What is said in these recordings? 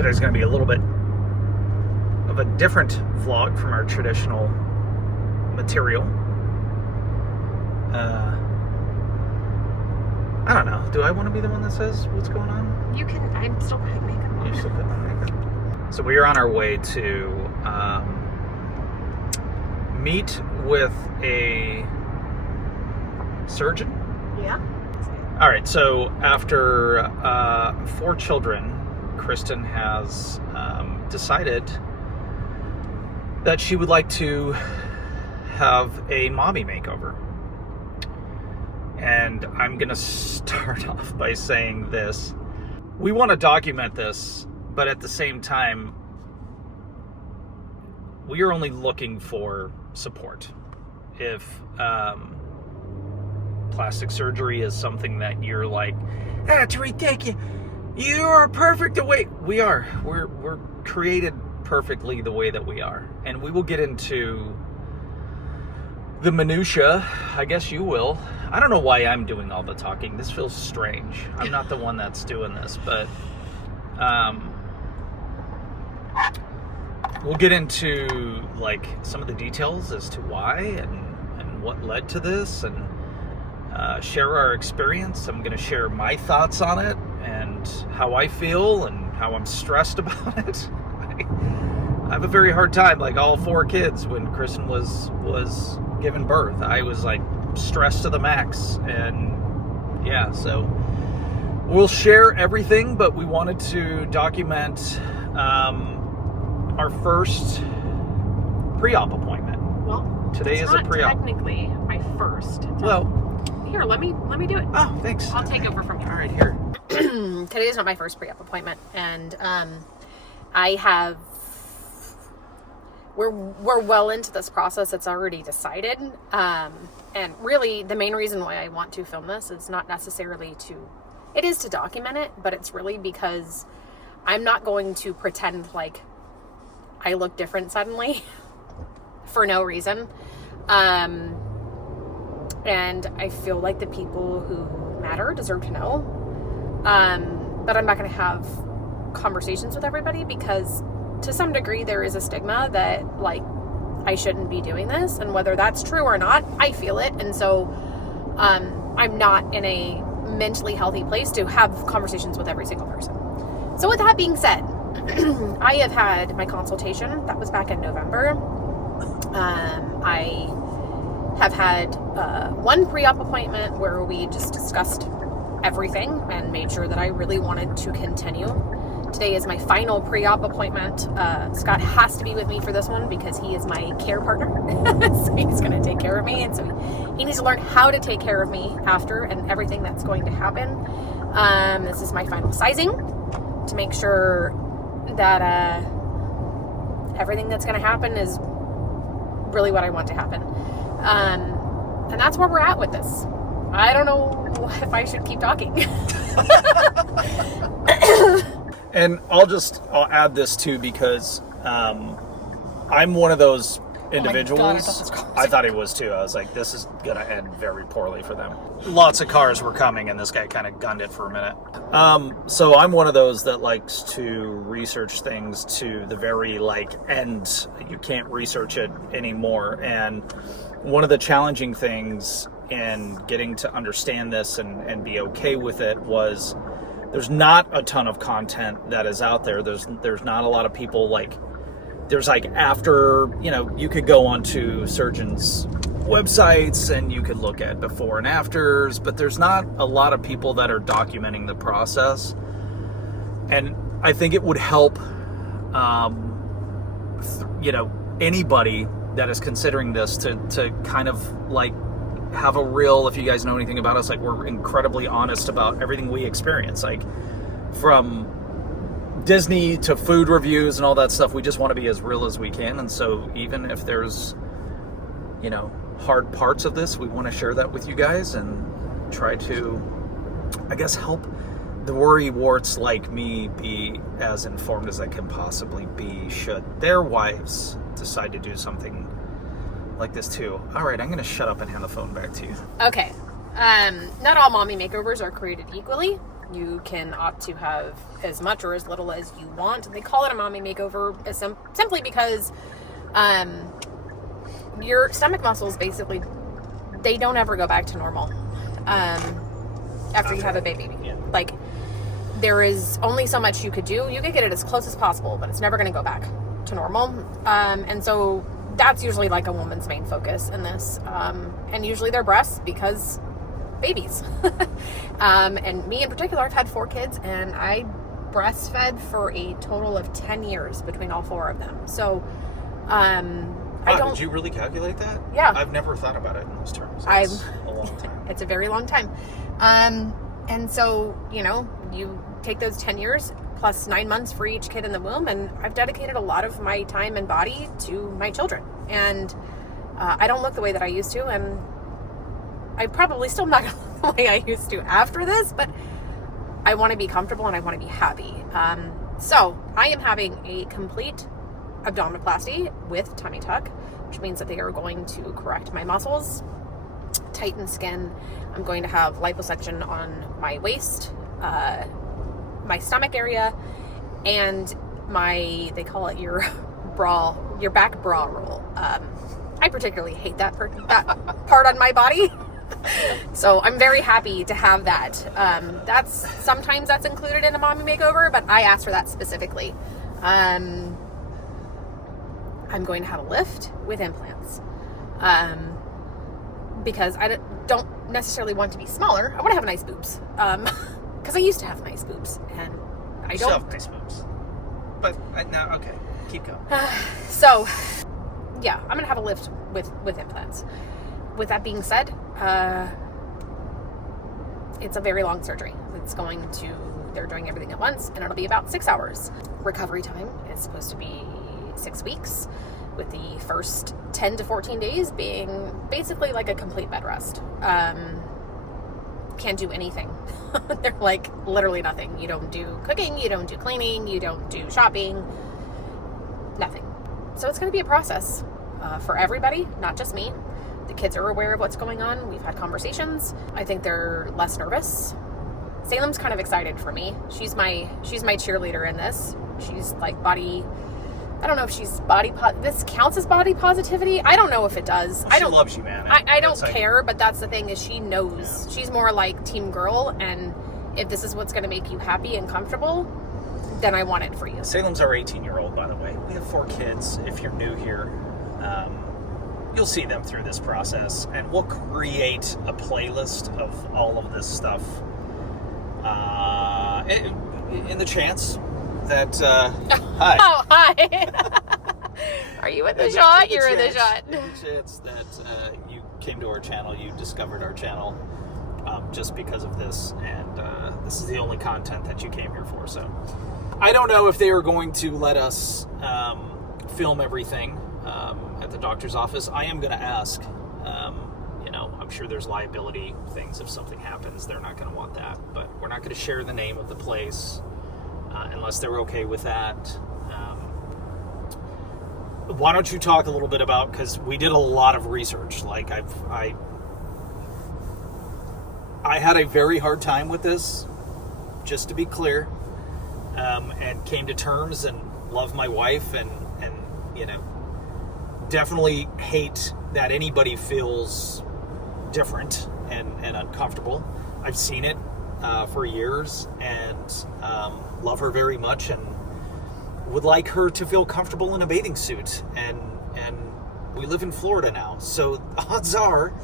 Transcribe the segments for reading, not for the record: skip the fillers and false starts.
Today's going to be a little bit of a different vlog from our traditional material. I don't know. Do I want to be the one that says what's going on? You can. I'm still putting makeup on. You're still putting on makeup. So we are on our way to meet with a surgeon. Yeah. All right. So after 4 children, Kristen has decided that she would like to have a mommy makeover. And I'm going to start off by saying this. We want to document this, but at the same time, we are only looking for support. If plastic surgery is something that you're like, Tariq, thank you. You are perfect the way we are. We're created perfectly the way that we are. And we will get into the minutia, I guess you will. I don't know why I'm doing all the talking. This feels strange. I'm not the one that's doing this, but we'll get into like some of the details as to why and what led to this, and share our experience. I'm going to share my thoughts on it and how I feel and how I'm stressed about it. I have a very hard time, like all 4 kids, when Kristen was given birth. I was like stressed to the max, and yeah, so we'll share everything, but we wanted to document our first pre-op appointment. Well, today is a pre-op. Technically, my first. Well, here, let me do it. Oh, thanks. I'll take over from here. All right, here. Today is not my first pre-op appointment, and I have. We're well into this process. It's already decided. And really, the main reason why I want to film this is not necessarily it is to document it, but it's really because I'm not going to pretend like I look different suddenly for no reason. And I feel like the people who matter deserve to know. But I'm not going to have conversations with everybody because to some degree there is a stigma that like I shouldn't be doing this, and whether that's true or not, I feel it. And so I'm not in a mentally healthy place to have conversations with every single person. So with that being said, I have had my consultation. That was back in November. I have had 1 pre-op appointment where we just discussed everything and made sure that I really wanted to continue. Today is my final pre-op appointment. Scott has to be with me for this one because he is my care partner. So he's going to take care of me. And so he needs to learn how to take care of me after and everything that's going to happen. This is my final sizing to make sure that everything that's going to happen is really what I want to happen. And that's where we're at with this. I don't know if I should keep talking. And I'll add this too, because I'm one of those individuals. Oh my God, I thought it was too. I was like, this is going to end very poorly for them. Lots of cars were coming, and this guy kind of gunned it for a minute. So I'm one of those that likes to research things to the very end. You can't research it anymore. And one of the challenging things in getting to understand this and be okay with it was there's not a ton of content that is out there. There's not a lot of people there's after, you could go onto surgeons' websites and you could look at before and afters, but there's not a lot of people that are documenting the process. And I think it would help, anybody that is considering this to kind of have a real, if you guys know anything about us, we're incredibly honest about everything we experience, from Disney to food reviews and all that stuff. We just want to be as real as we can. And so even if there's, hard parts of this, we want to share that with you guys and try to, I guess, help the worry-warts like me be as informed as I can possibly be should their wives decide to do something like this too. All right, I'm going to shut up and hand the phone back to you. Okay. Not all mommy makeovers are created equally. You can opt to have as much or as little as you want. They call it a mommy makeover simply because your stomach muscles, basically, they don't ever go back to normal after you have a baby. Yeah. Like, there is only so much you could do. You could get it as close as possible, but it's never going to go back to normal. And so that's usually like a woman's main focus in this. And usually they're breasts because babies. And me in particular, I've had 4 kids, and I breastfed for a total of 10 years between all 4 of them. So I don't... Did you really calculate that? Yeah. I've never thought about it in those terms. It's a long time. It's a very long time. And so, you know, you take those 10 years plus 9 months for each kid in the womb, and I've dedicated a lot of my time and body to my children. And I don't look the way that I used to, and I probably still not going to look the way I used to after this, but I want to be comfortable and I want to be happy. So I am having a complete abdominoplasty with tummy tuck, which means that they are going to correct my muscles, tighten skin. I'm going to have liposuction on my waist, my stomach area, and they call it your back bra roll. I particularly hate that part on my body. So I'm very happy to have that. Sometimes that's included in a mommy makeover, but I asked for that specifically. I'm going to have a lift with implants. Because I don't necessarily want to be smaller. I want to have nice boobs. Because I used to have nice boobs, and I don't. You have nice boobs. But now, okay, keep going. So, yeah, I'm going to have a lift with implants. With that being said, it's a very long surgery. They're doing everything at once, and it'll be about 6 hours. Recovery time is supposed to be 6 weeks, with the first 10 to 14 days being basically like a complete bed rest. Can't do anything. They're like literally nothing. You don't do cooking, you don't do cleaning, you don't do shopping, nothing. So it's going to be a process for everybody, not just me. The kids are aware of what's going on. We've had conversations. I think they're less nervous. Salem's kind of excited for me. She's my cheerleader in this. She's like I don't know if she's this counts as body positivity. I don't know if it does. Well, she loves you, man. I don't care, but that's the thing is she knows. Yeah. She's more like team girl, and if this is what's going to make you happy and comfortable, then I want it for you. Salem's our 18-year-old, by the way. We have 4 kids. If you're new here, you'll see them through this process, and we'll create a playlist of all of this stuff in the chance that hi. Oh, hi. Are you in the shot? You're in the shot. In the chance that you came to our channel, you discovered our channel just because of this, and this is the only content that you came here for. So I don't know if they are going to let us film everything at the doctor's office. I am going to ask. I'm sure there's liability things if something happens. They're not going to want that, but we're not going to share the name of the place unless they're okay with that. Why don't you talk a little bit about, because we did a lot of research. Like I had a very hard time with this, just to be clear, and came to terms and love my wife and definitely hate that anybody feels different and uncomfortable. I've seen it for years and love her very much and would like her to feel comfortable in a bathing suit, and we live in Florida now, so odds are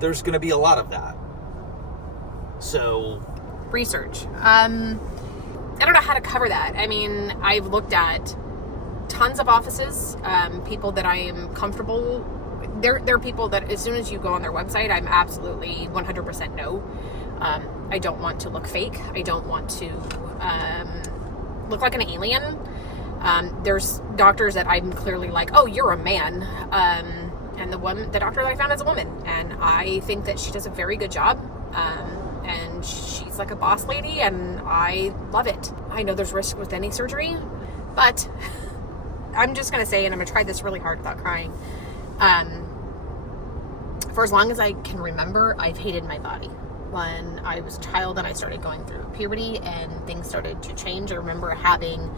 there's going to be a lot of that. So research. I don't know how to cover that. I mean, I've looked at tons of offices, people that I am comfortable. They're people that as soon as you go on their website, I'm absolutely 100% no. I don't want to look fake. I don't want to look like an alien. There's doctors that I'm clearly like, oh, you're a man. And the doctor that I found is a woman, and I think that she does a very good job. And she's like a boss lady, and I love it. I know there's risk with any surgery, but I'm just going to say, and I'm going to try this really hard without crying. For as long as I can remember, I've hated my body. when I was a child and I started going through puberty and things started to change. I remember having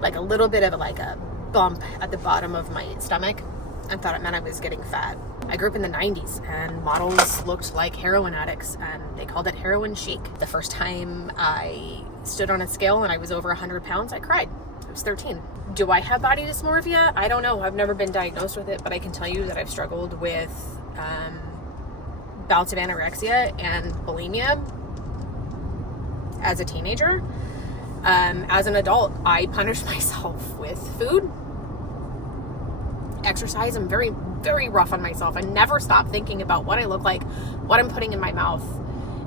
like a little bit of like a bump at the bottom of my stomach and thought it meant I was getting fat. I grew up in the 90s and models looked like heroin addicts and they called it heroin chic. The first time I stood on a scale and I was over 100 pounds, I cried. I was 13. Do I have body dysmorphia? I don't know. I've never been diagnosed with it, but I can tell you that I've struggled with bouts of anorexia and bulimia as a teenager. As an adult, I punish myself with food, exercise. I'm very, very rough on myself. I never stop thinking about what I look like, what I'm putting in my mouth.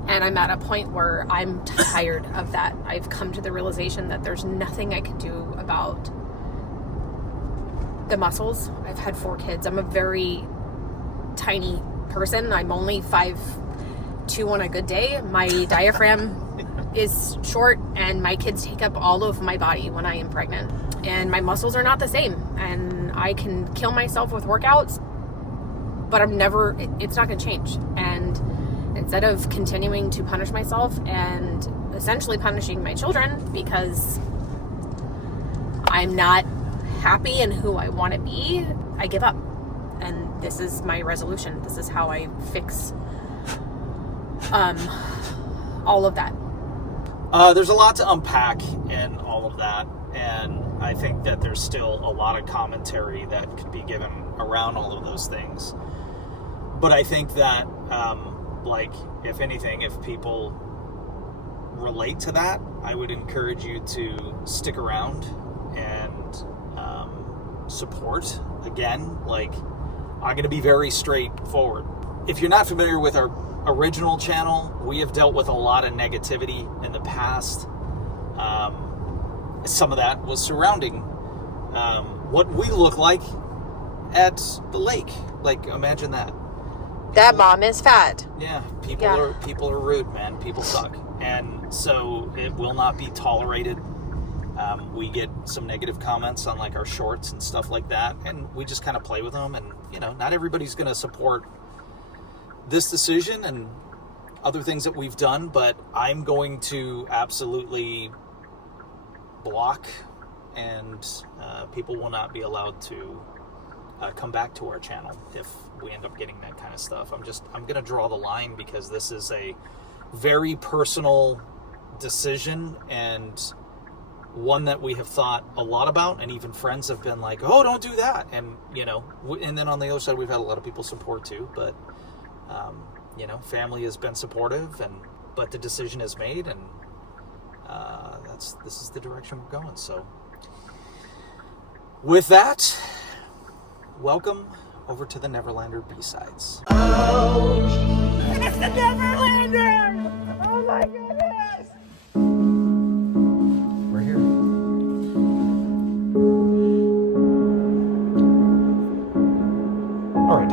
And I'm at a point where I'm tired of that. I've come to the realization that there's nothing I can do about the muscles. I've had 4 kids. I'm a very tiny person. I'm only 5'2" on a good day. My diaphragm is short and my kids take up all of my body when I am pregnant. And my muscles are not the same. And I can kill myself with workouts, but it's not going to change. And instead of continuing to punish myself and essentially punishing my children because I'm not happy in who I want to be, I give up. And this is my resolution. This is how I fix all of that. There's a lot to unpack in all of that, and I think that there's still a lot of commentary that could be given around all of those things. But I think that, if anything, if people relate to that, I would encourage you to stick around and support. Again, I'm going to be very straightforward. If you're not familiar with our original channel, we have dealt with a lot of negativity in the past. Some of that was surrounding what we look like at the lake. Imagine that. That mom is fat. Yeah, people are rude, man. People suck, and so it will not be tolerated. We get some negative comments on our shorts and stuff like that, and we just kind of play with them. And not everybody's going to support this decision and other things that we've done, but I'm going to absolutely block, and people will not be allowed to come back to our channel if we end up getting that kind of stuff. I'm going to draw the line because this is a very personal decision and one that we have thought a lot about, and even friends have been like, oh, don't do that. And, and then on the other side, we've had a lot of people support too, but, family has been supportive, but the decision is made, and this is the direction we're going. So with that, welcome over to the Neverlander B-Sides. Oh, it's the Neverlander! Oh my goodness! We're here. All right.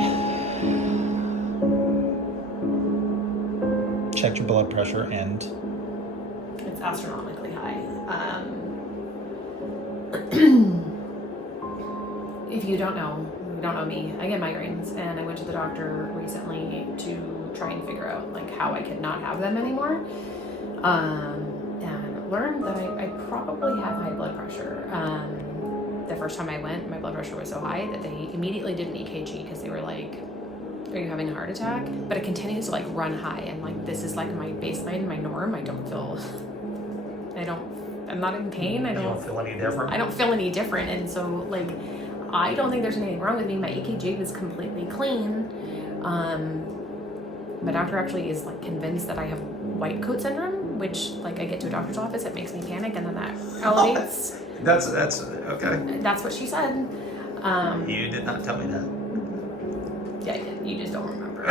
Checked your blood pressure and It's astronomically high. If you don't know me, I get migraines, and I went to the doctor recently to try and figure out how I could not have them anymore. And learned that I probably have high blood pressure. The first time I went, my blood pressure was so high that they immediately did an EKG because they were like, are you having a heart attack? But it continues to run high, and this is my baseline, my norm. I'm not in pain. I don't feel any different. I don't feel any different, and so I don't think there's anything wrong with me. My EKG was completely clean. My doctor actually is convinced that I have white coat syndrome, which I get to a doctor's office, it makes me panic, and then that elevates. That's okay. That's what she said. You did not tell me that. Yeah, I did. You just don't remember.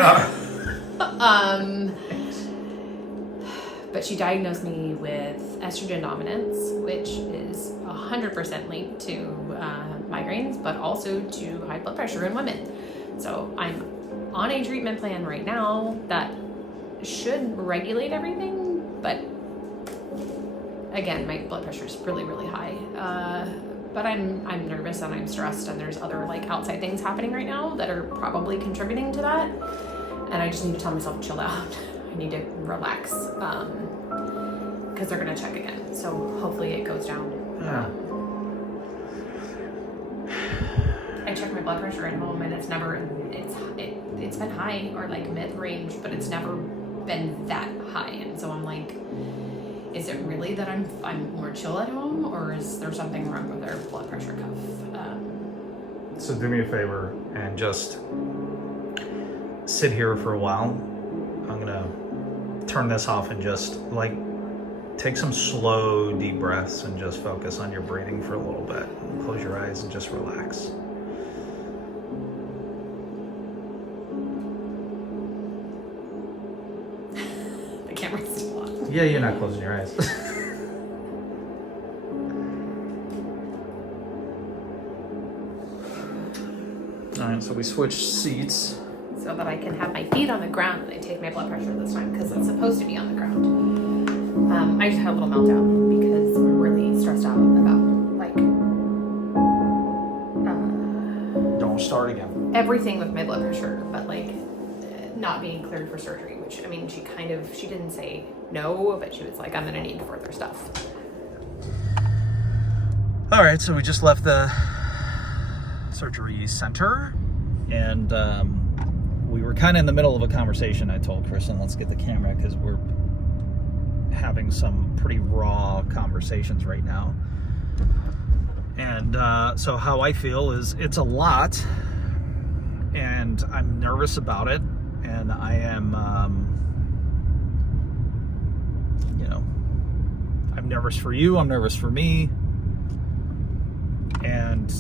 But she diagnosed me with estrogen dominance, which is 100% linked to migraines, but also to high blood pressure in women. So I'm on a treatment plan right now that should regulate everything, but again, my blood pressure is really, really high. But I'm nervous and I'm stressed, and there's other outside things happening right now that are probably contributing to that. And I just need to tell myself, chill out. I need to relax, because they're gonna check again. So hopefully it goes down. Yeah. I check my blood pressure at home, and it's been high or like mid-range, but it's never been that high. And so I'm like, is it really that I'm more chill at home, or is there something wrong with our blood pressure cuff? So do me a favor and just sit here for a while. I'm gonna turn this off and just like take some slow, deep breaths and just focus on your breathing for a little bit. Close your eyes and just relax. The camera's still on. Yeah, you're not closing your eyes. All right, so we switched seats. So that I can have my feet on the ground when I take my blood pressure this time, because it's supposed to be on the ground. I just had a little meltdown because I'm really stressed out about Don't start again. everything with my blood pressure, but like not being cleared for surgery, which I mean, she didn't say no, but she was like, I'm gonna need further stuff. All right, so we just left the surgery center, and we were kind of in the middle of a conversation. I told Kristen, let's get the camera because we're having some pretty raw conversations right now. And so how I feel is it's a lot, and I'm nervous about it, and I am, I'm nervous for you, I'm nervous for me, and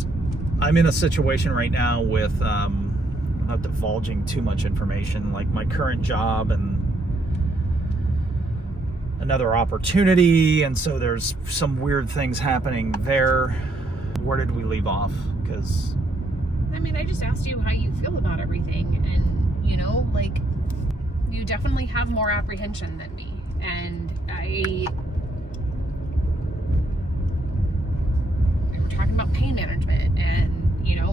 I'm in a situation right now with, I'm not divulging too much information, like my current job and another opportunity, and so there's some weird things happening there. Where did we leave off? Because I mean, I just asked you how you feel about everything, and like, you definitely have more apprehension than me, and we were talking about pain management and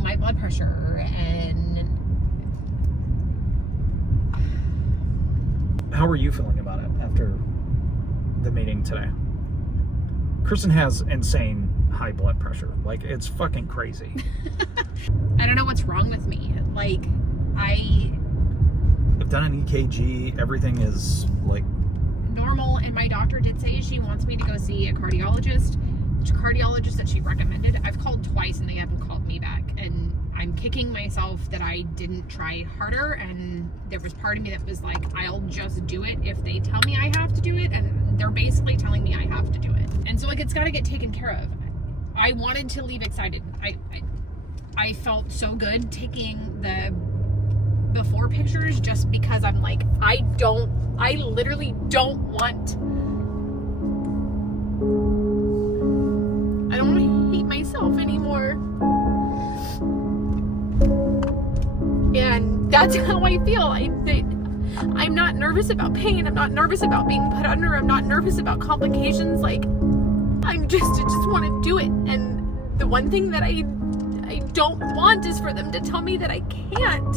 my blood pressure, and how are you feeling about it after the meeting today? Kristen has insane high blood pressure. Like, it's fucking crazy. I don't know what's wrong with me. Like, I've done an EKG. Everything is like normal, and my doctor did say she wants me to go see a cardiologist that she recommended. I've called twice and they haven't called me back, and I'm kicking myself that I didn't try harder, and there was part of me that was like, I'll just do it if they tell me I have to do it, and they're basically telling me I have to do it. And so like, it's got to get taken care of. I wanted to leave excited. I felt so good taking the before pictures just because I'm like, I literally don't want to hate myself anymore. And that's how I feel. I'm not nervous about pain. I'm not nervous about being put under. I'm not nervous about complications. Like, I just want to do it. And the one thing that I don't want is for them to tell me that I can't.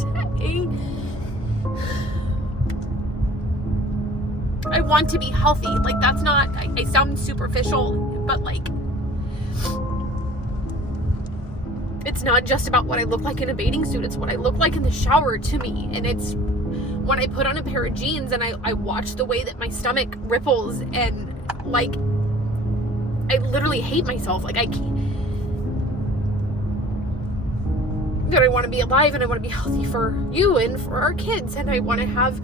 I want to be healthy. Like, that's not, I sound superficial, but like, it's not just about what I look like in a bathing suit. It's what I look like in the shower to me. And it's when I put on a pair of jeans and I watch the way that my stomach ripples, and like, I literally hate myself. Like, I can't. That I want to be alive, and I want to be healthy for you and for our kids, and I want to have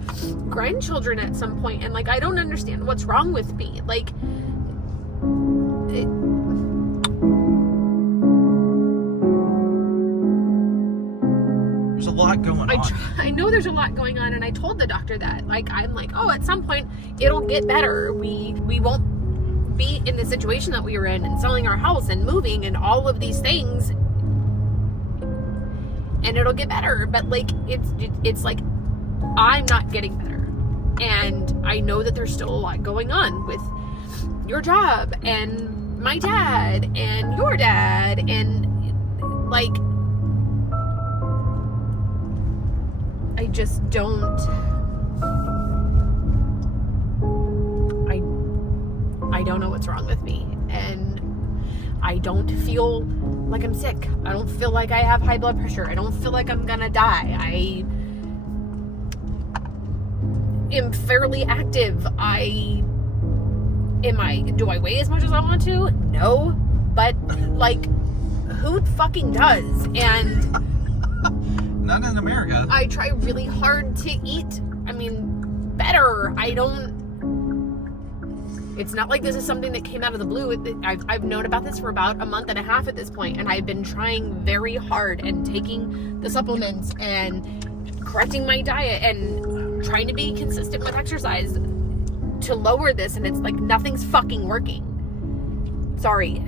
grandchildren at some point, and like, I don't understand what's wrong with me. Like, there's a lot going on. I know there's a lot going on, and I told the doctor that. Like, I'm like, oh, at some point it'll get better. We won't be in the situation that we were in, and selling our house and moving and all of these things, and it'll get better. But like, it's like, I'm not getting better, and I know that there's still a lot going on with your job and my dad and your dad, and like, I just don't don't know what's wrong with me. And I don't feel like I'm sick. I don't feel like I have high blood pressure. I don't feel like I'm gonna die. I am fairly active. Do I weigh as much as I want to? No. But, like, who fucking does? And not in America. I try really hard to eat, better. It's not like this is something that came out of the blue. I've known about this for about a month and a half at this point, and I've been trying very hard and taking the supplements and correcting my diet and trying to be consistent with exercise to lower this, and it's like nothing's fucking working. Sorry.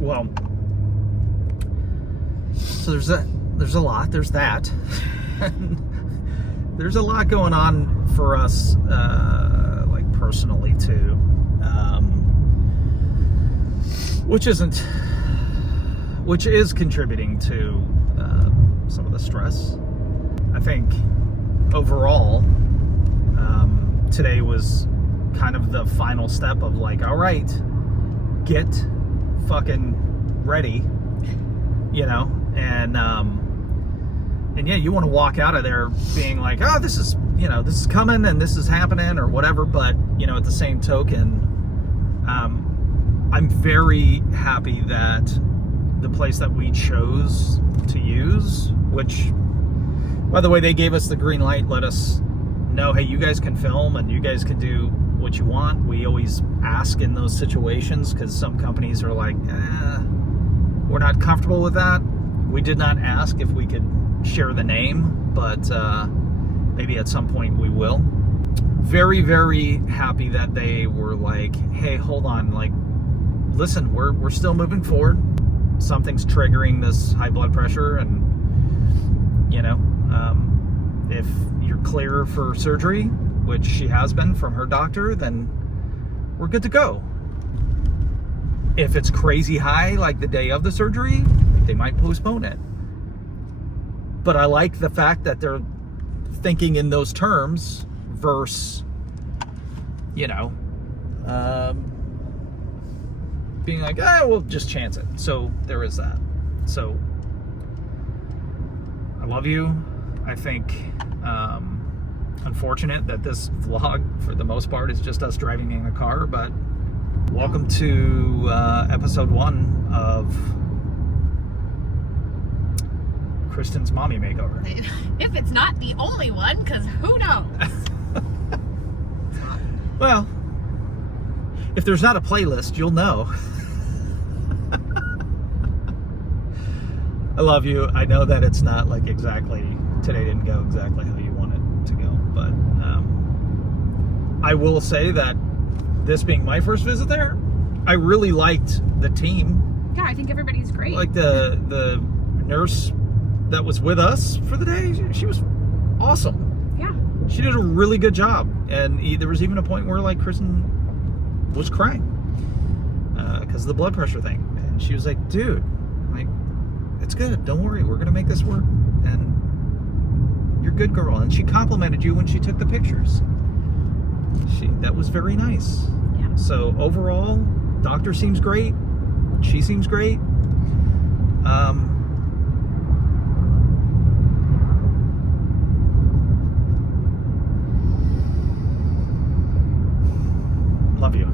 Well, so there's a lot. There's that. There's a lot going on for us, like personally too, which is contributing to some of the stress. I think overall, today was kind of the final step of like, all right, get fucking ready, and yeah, you want to walk out of there being like, oh, this is coming and this is happening or whatever, but at the same token, I'm very happy that the place that we chose to use, which, by the way, they gave us the green light, let us know, hey, you guys can film and you guys can do what you want. We always ask in those situations because some companies are like, we're not comfortable with that. We did not ask if we could share the name, but maybe at some point we will. Very, very happy that they were like, hey, hold on, like, listen, we're still moving forward. Something's triggering this high blood pressure, and if you're clear for surgery, which she has been from her doctor, then we're good to go. If it's crazy high, like the day of the surgery, they might postpone it. But I like the fact that they're thinking in those terms versus, being like, we'll just chance it. So there is that. So I love you. I think unfortunate that this vlog, for the most part, is just us driving in a car, but welcome to episode 1 of Kristen's mommy makeover. If it's not the only one, because who knows? Well, if there's not a playlist, you'll know. I love you. I know that it's not like exactly, today didn't go exactly how you want it to go, but I will say that this being my first visit there, I really liked the team. Yeah, I think everybody's great. Like the nurse that was with us for the day, she was awesome. Yeah. She did a really good job. And there was even a point where like Kristen was crying because of the blood pressure thing. And she was like, dude, like, it's good. Don't worry. We're going to make this work. And you're a good girl. And she complimented you when she took the pictures. That was very nice. Yeah. So overall, doctor seems great. She seems great. Love you.